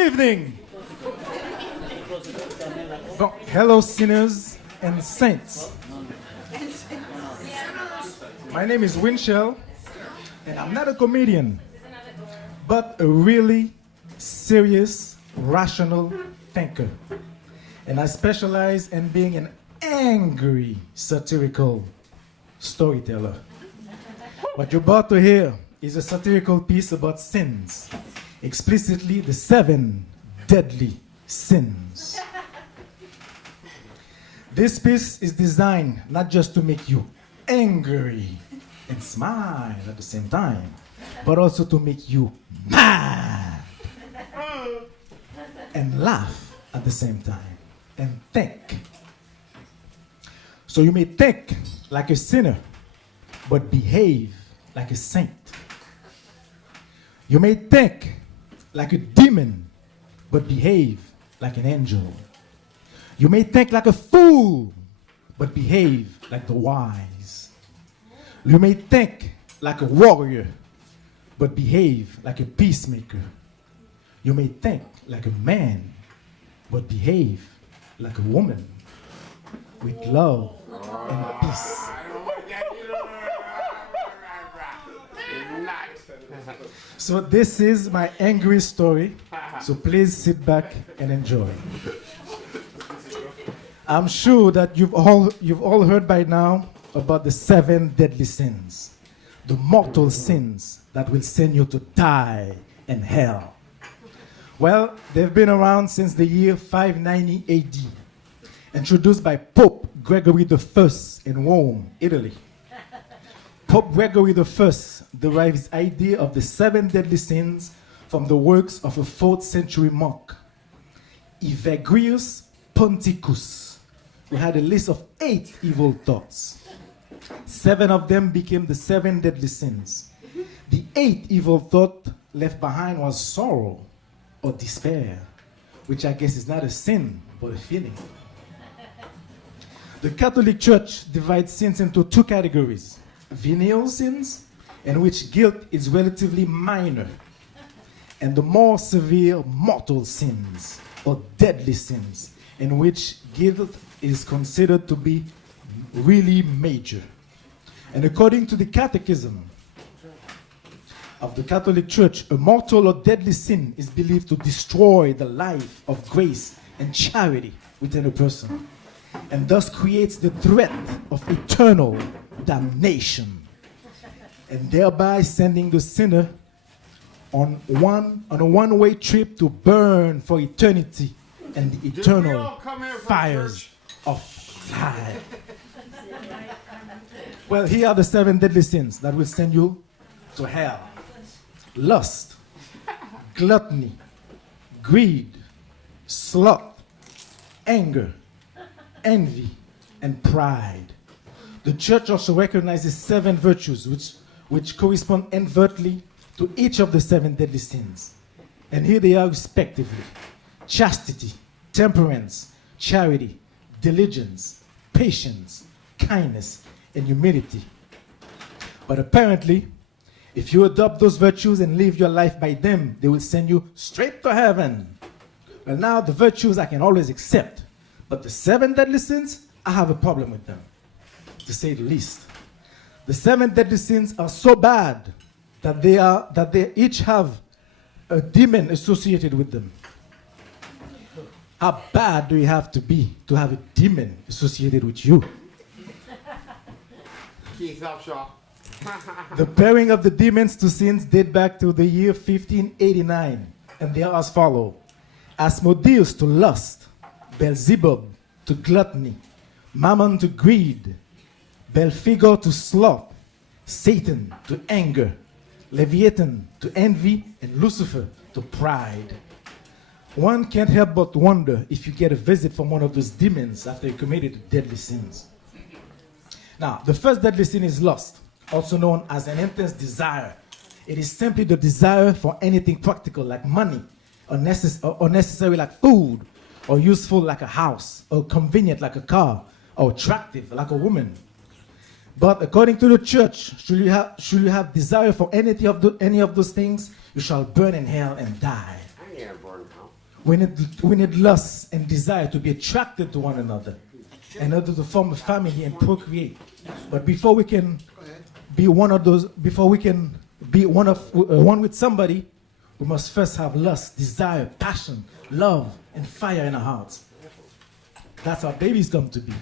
evening. Bon, hello, sinners and saints. My name is Windshell, and I'm not a comedian, but a really serious, rational thinker. And I specialize in being an angry, satirical storyteller. What you're about to hear is a satirical piece about sins, explicitly the 7 deadly sins. This piece is designed not just to make you angry and smile at the same time, but also to make you mad and laugh at the same time and think. So you may think like a sinner, but behave like a saint. You may think like a demon, but behave like an angel. You may think like a fool, but behave like the wise. You may think like a warrior, but behave like a peacemaker. You may think like a man, but behave like a woman, with love and peace. So this is my angry story, so please sit back and enjoy. I'm sure that you've all heard by now about the 7 deadly sins, the mortal sins that will send you to die in hell. Well, they've been around since the year 590 AD, introduced by Pope Gregory I in Rome, Italy. Pope Gregory I derived his idea of the 7 deadly sins from the works of a 4th century monk, Evagrius Ponticus, who had a list of 8 evil thoughts. 7 of them became the 7 deadly sins. The 8th evil thought left behind was sorrow or despair, which I guess is not a sin, but a feeling. The Catholic Church divides sins into 2 categories: venial sins, in which guilt is relatively minor, and the more severe mortal sins, or deadly sins, in which guilt is considered to be really major. And according to the Catechism of the Catholic Church, a mortal or deadly sin is believed to destroy the life of grace and charity within a person, and thus creates the threat of eternal damnation, and thereby sending the sinner on a one-way trip to burn for eternity in the eternal fires of fire. Well, here are the 7 deadly sins that will send you to hell: lust, gluttony, greed, sloth, anger, envy, and pride. The church also recognizes 7 virtues which correspond invertly to each of the 7 deadly sins. And here they are respectively: chastity, temperance, charity, diligence, patience, kindness, and humility. But apparently, if you adopt those virtues and live your life by them, they will send you straight to heaven. Well, now the virtues I can always accept, but the 7 deadly sins, I have a problem with them, to say the least. The 7 deadly sins are so bad that they each have a demon associated with them. How bad do you have to be to have a demon associated with you? The pairing of the demons to sins date back to the year 1589, and they are as follow: Asmodeus to lust, Beelzebub to gluttony, Mammon to greed, Belphegor to sloth, Satan to anger, Leviathan to envy, and Lucifer to pride. One can't help but wonder if you get a visit from one of those demons after you committed the deadly sins. Now, the first deadly sin is lust, also known as an intense desire. It is simply the desire for anything practical like money, or necessary like food, or useful like a house, or convenient like a car, or attractive like a woman. But according to the church, should you have desire for any of those things, you shall burn in hell and die. We need lust and desire to be attracted to one another in order to form a family and procreate. But before we can be one of those, before we can be one with somebody, we must first have lust, desire, passion, love, and fire in our hearts. That's how babies come to be.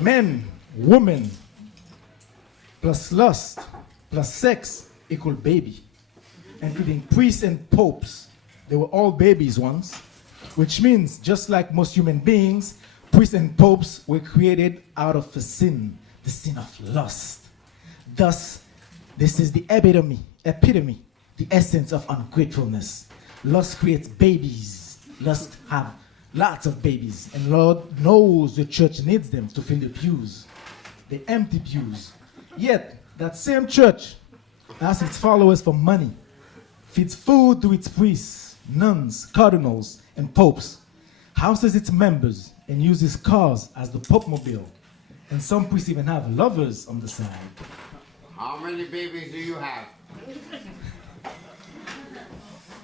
Men, women, plus lust, plus sex equal baby. Including priests and popes. They were all babies once, which means, just like most human beings, priests and popes were created out of a sin, the sin of lust. Thus, this is the epitome, the essence of ungratefulness. Lust creates babies. Lust have lots of babies, and Lord knows the church needs them to fill the pews, the empty pews. Yet, that same church asks its followers for money, feeds food to its priests, nuns, cardinals, and popes, houses its members, and uses cars as the Pope mobile. And some priests even have lovers on the side. How many babies do you have?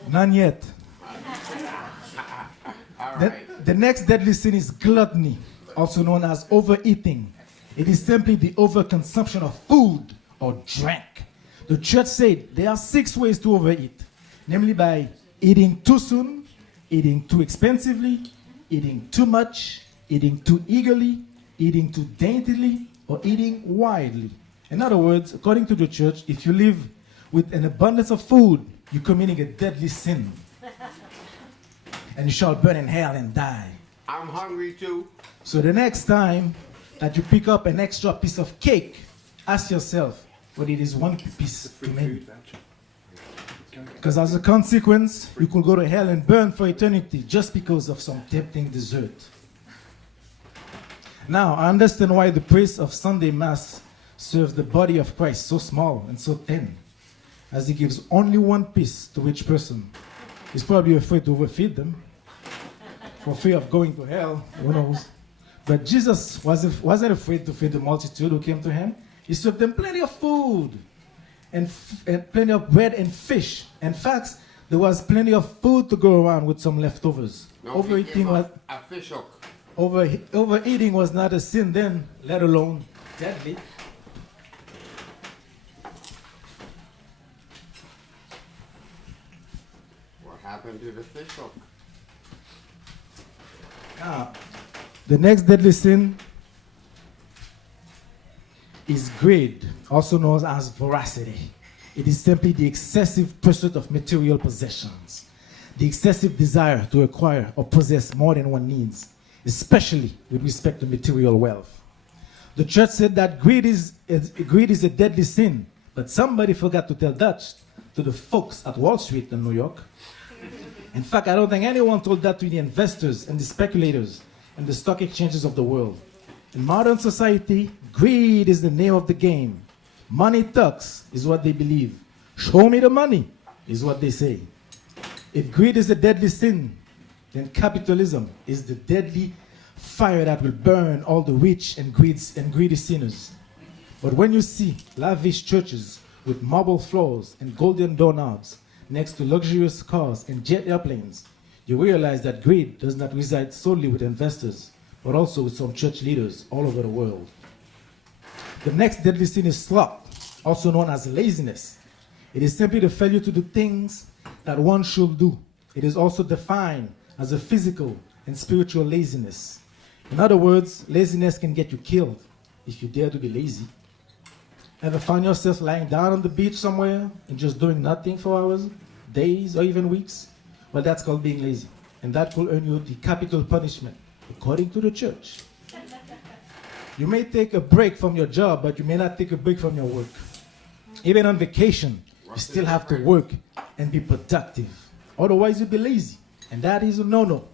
None yet. All right. The next deadly sin is gluttony, also known as overeating. It is simply the overconsumption of food or drink. The church said there are 6 ways to overeat, namely by eating too soon, eating too expensively, eating too much, eating too eagerly, eating too daintily, or eating widely. In other words, according to the church, if you live with an abundance of food, you're committing a deadly sin. And you shall burn in hell and die. I'm hungry too. So the next time that you pick up an extra piece of cake, ask yourself whether it is one piece too many. Because as a consequence, you could go to hell and burn for eternity just because of some tempting dessert. Now, I understand why the priest of Sunday Mass serves the body of Christ so small and so thin, as he gives only one piece to each person. He's probably afraid to overfeed them, for fear of going to hell, who knows. But Jesus wasn't afraid to feed the multitude who came to him. He served them plenty of food, and plenty of bread and fish. In fact, there was plenty of food to go around with some leftovers. No, Overeating was a fish hook. overeating was not a sin then, let alone deadly. What happened to the fish hook? Now, the next deadly sin is greed, also known as voracity. It is simply the excessive pursuit of material possessions, the excessive desire to acquire or possess more than one needs, especially with respect to material wealth. The church said that greed is a deadly sin, but somebody forgot to tell that to the folks at Wall Street in New York. In fact, I don't think anyone told that to the investors and the speculators and the stock exchanges of the world. In modern society, greed is the name of the game. Money talks is what they believe. Show me the money is what they say. If greed is a deadly sin, then capitalism is the deadly fire that will burn all the rich and greedy sinners. But when you see lavish churches with marble floors and golden doorknobs next to luxurious cars and jet airplanes, you realize that greed does not reside solely with investors, but also with some church leaders all over the world. The next deadly sin is sloth, also known as laziness. It is simply the failure to do things that one should do. It is also defined as a physical and spiritual laziness. In other words, laziness can get you killed if you dare to be lazy. Ever find yourself lying down on the beach somewhere and just doing nothing for hours, days, or even weeks? Well, that's called being lazy. And that will earn you the capital punishment, according to the church. You may take a break from your job, but you may not take a break from your work. Even on vacation, you still have to work and be productive. Otherwise, you'll be lazy. And that is a no-no.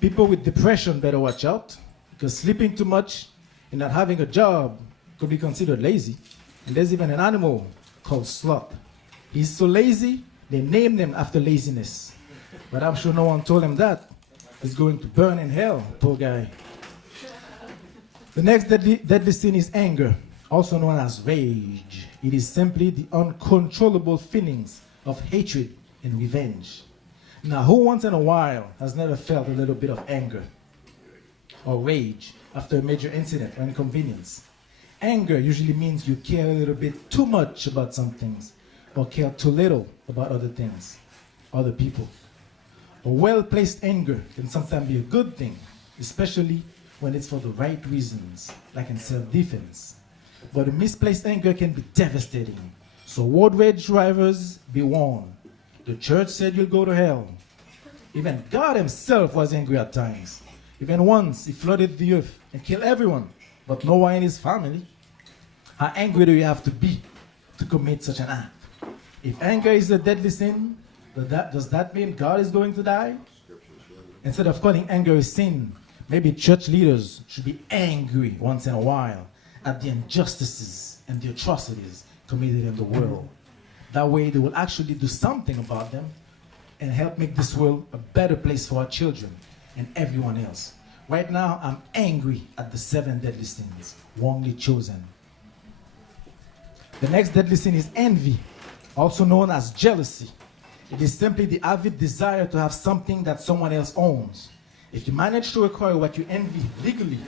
People with depression better watch out, because sleeping too much and not having a job could be considered lazy. And there's even an animal called sloth. He's so lazy, they named him after laziness. But I'm sure no one told him that. He's going to burn in hell, poor guy. The next deadly sin is anger, also known as rage. It is simply the uncontrollable feelings of hatred and revenge. Now, who once in a while has never felt a little bit of anger or rage after a major incident or inconvenience? Anger usually means you care a little bit too much about some things or care too little about other things, other people. A well-placed anger can sometimes be a good thing, especially when it's for the right reasons, like in self-defense. But a misplaced anger can be devastating. So road rage drivers, be warned. The church said you'll go to hell. Even God himself was angry at times. Even once, he flooded the earth and killed everyone, but Noah and his family. How angry do you have to be to commit such an act? If anger is a deadly sin, does that mean God is going to die? Instead of calling anger a sin, maybe church leaders should be angry once in a while at the injustices and the atrocities committed in the world. That way they will actually do something about them and help make this world a better place for our children and everyone else. Right now, I'm angry at the 7 deadly sins wrongly chosen. The next deadly sin is envy, also known as jealousy. It is simply the avid desire to have something that someone else owns. If you manage to acquire what you envy legally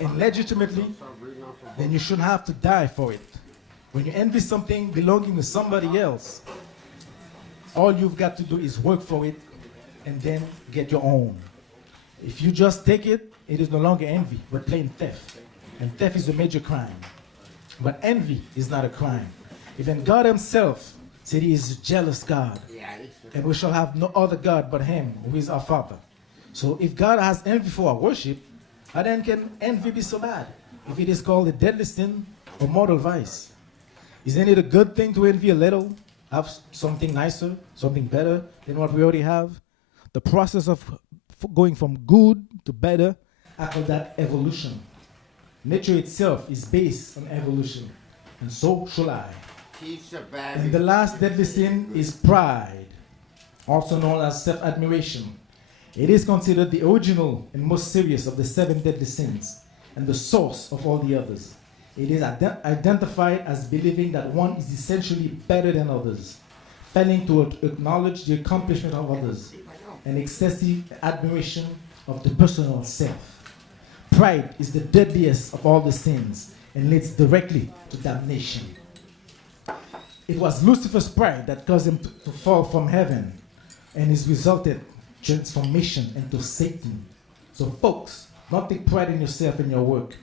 and legitimately, then you shouldn't have to die for it. When you envy something belonging to somebody else, all you've got to do is work for it and then get your own. If you just take it, it is no longer envy, but plain theft. And theft is a major crime. But envy is not a crime. Even God himself said he is a jealous God. And we shall have no other God but him, who is our Father. So if God has envy for our worship, how then can envy be so bad? If it is called a deadly sin or mortal vice. Isn't it a good thing to envy a little? Have something nicer, something better than what we already have? The process of going from good to better, I call that evolution. Nature itself is based on evolution, and so shall I. And the last deadly sin is pride, also known as self-admiration. It is considered the original and most serious of the 7 deadly sins, and the source of all the others. It is identified as believing that one is essentially better than others, failing to acknowledge the accomplishment of others, and excessive admiration of the personal self. Pride is the deadliest of all the sins and leads directly to damnation. It was Lucifer's pride that caused him to fall from heaven, and his resulted transformation into Satan. So folks, don't take pride in yourself and your work.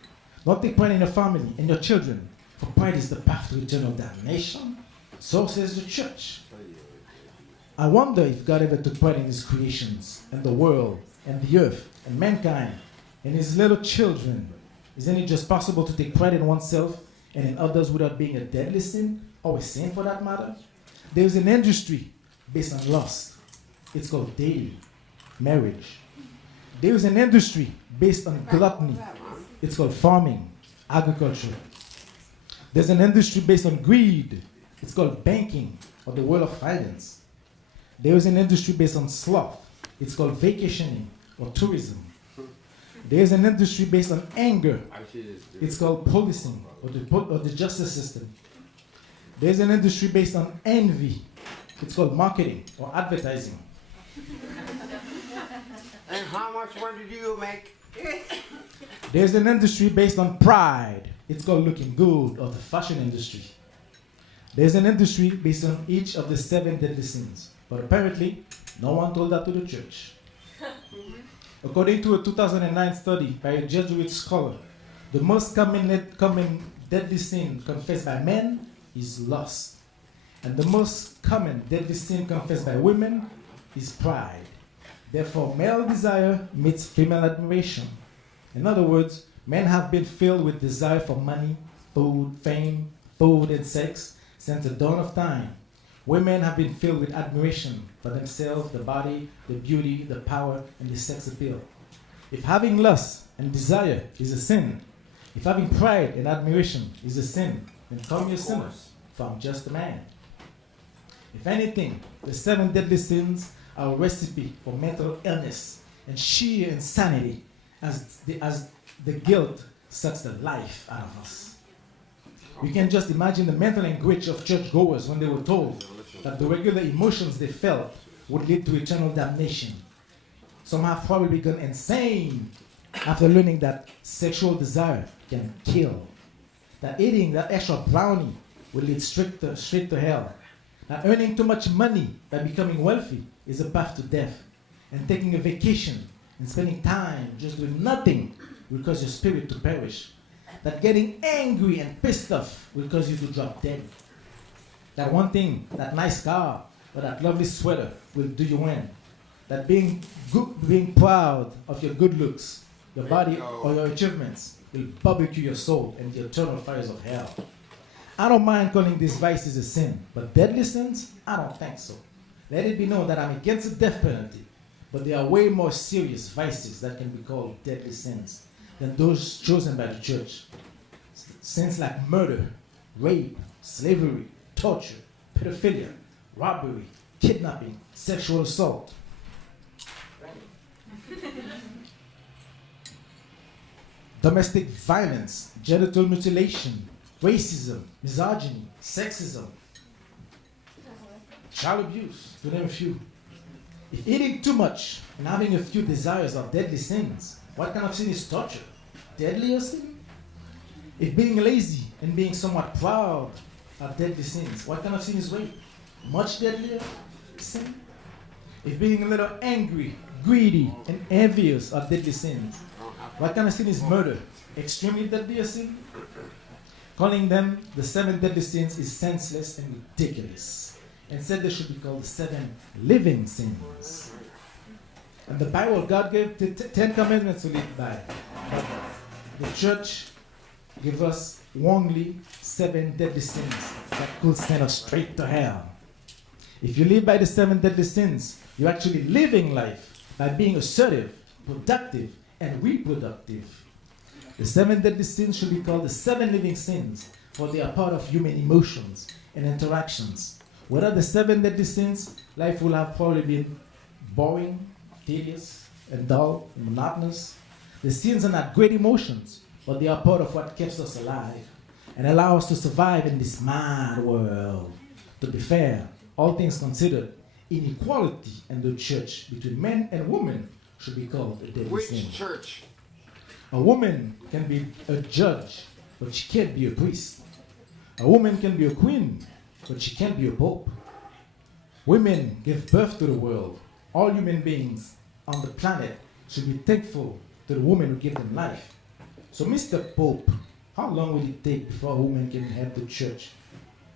Don't take pride in your family and your children, for pride is the path to eternal damnation. So says the church. I wonder if God ever took pride in his creations, and the world, and the earth, and mankind, and his little children. Isn't it just possible to take pride in oneself and in others without being a deadly sin, or a sin for that matter? There is an industry based on lust. It's called dating, marriage. There is an industry based on gluttony. It's called farming, agriculture. There's an industry based on greed. It's called banking, or the world of finance. There is an industry based on sloth. It's called vacationing, or tourism. There is an industry based on anger. It's called policing, or the justice system. There's an industry based on envy. It's called marketing, or advertising. And how much money do you make? There's an industry based on pride. It's called looking good, or the fashion industry. There's an industry based on each of the 7 deadly sins. But apparently, no one told that to the church. According to a 2009 study by a Jesuit scholar, the most common deadly sin confessed by men is lust. And the most common deadly sin confessed by women is pride. Therefore, male desire meets female admiration. In other words, men have been filled with desire for money, food, fame, food, and sex since the dawn of time. Women have been filled with admiration for themselves, the body, the beauty, the power, and the sex appeal. If having lust and desire is a sin, if having pride and admiration is a sin, then come ye sinners, for I'm just a man. If anything, the 7 deadly sins are a recipe for mental illness and sheer insanity as the guilt sucks the life out of us. You can just imagine the mental anguish of churchgoers when they were told that the regular emotions they felt would lead to eternal damnation. Some have probably gone insane after learning that sexual desire can kill. That eating that extra brownie will lead straight to hell. That earning too much money by becoming wealthy is a path to death. And taking a vacation and spending time just doing nothing will cause your spirit to perish. That getting angry and pissed off will cause you to drop dead. That one thing, that nice car or that lovely sweater will do you in. That being proud of your good looks, your body, or your achievements will barbecue your soul in the eternal fires of hell. I don't mind calling these vices a sin, but deadly sins? I don't think so. Let it be known that I'm against the death penalty, but there are way more serious vices that can be called deadly sins than those chosen by the church. Sins like murder, rape, slavery, torture, pedophilia, robbery, kidnapping, sexual assault. Domestic violence, genital mutilation, racism, misogyny, sexism, child abuse, to name a few. If eating too much and having a few desires are deadly sins, what kind of sin is torture? Deadlier sin? If being lazy and being somewhat proud are deadly sins, what kind of sin is rape? Much deadlier sin? If being a little angry, greedy, and envious are deadly sins, what kind of sin is murder? Extremely deadlier sin? Calling them the 7 deadly sins is senseless and ridiculous. Instead, they should be called the 7 living sins. And the Bible, God gave the 10 commandments to live by. But the church gave us wrongly 7 deadly sins that could send us straight to hell. If you live by the 7 deadly sins, you're actually living life by being assertive, productive, and reproductive. The 7 deadly sins should be called the 7 living sins, for they are part of human emotions and interactions. Without the 7 deadly sins, life will have probably been boring, tedious, and dull, and monotonous. The sins are not great emotions, but they are part of what keeps us alive and allow us to survive in this mad world. To be fair, all things considered, inequality in the church between men and women should be called a deadly sin. Which church? A woman can be a judge, but she can't be a priest. A woman can be a queen, but she can't be a pope. Women give birth to the world. All human beings on the planet should be thankful to the woman who gave them life. So, Mr. Pope, how long will it take before a woman can head the church?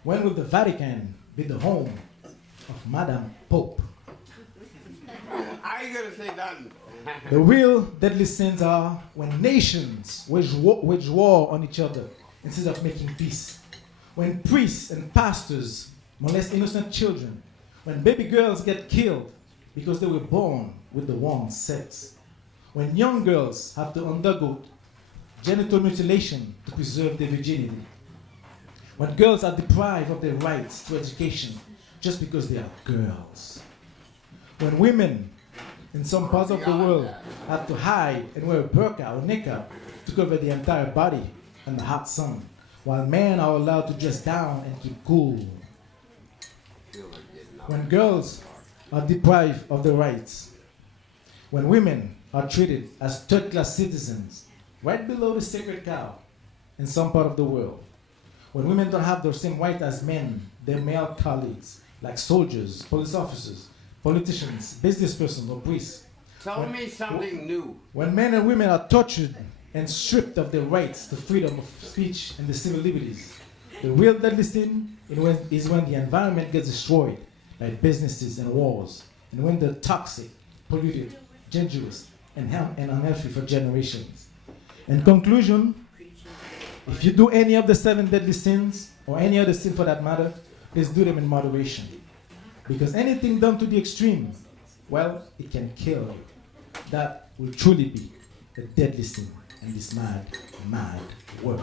When will the Vatican be the home of Madame Pope? How you gonna say nothing? The real deadly sins are when nations wage war on each other instead of making peace. When priests and pastors molest innocent children. When baby girls get killed because they were born with the wrong sex. When young girls have to undergo genital mutilation to preserve their virginity. When girls are deprived of their rights to education just because they are girls. When women in some parts of the world have to hide and wear a burqa or niqab to cover the entire body in the hot sun, while men are allowed to dress down and keep cool. When girls are deprived of their rights. When women are treated as third-class citizens right below the sacred cow in some part of the world. When women don't have the same right as men, their male colleagues, like soldiers, police officers, politicians, business persons, or priests. Tell me something new. When men and women are tortured and stripped of their rights to freedom of speech and the civil liberties. The real deadly sin is when the environment gets destroyed by businesses and wars, and when they're toxic, polluted, dangerous, and unhealthy for generations. In conclusion, if you do any of the 7 deadly sins, or any other sin for that matter, please do them in moderation. Because anything done to the extreme, well, it can kill you. That will truly be a deadly sin in this mad, mad world.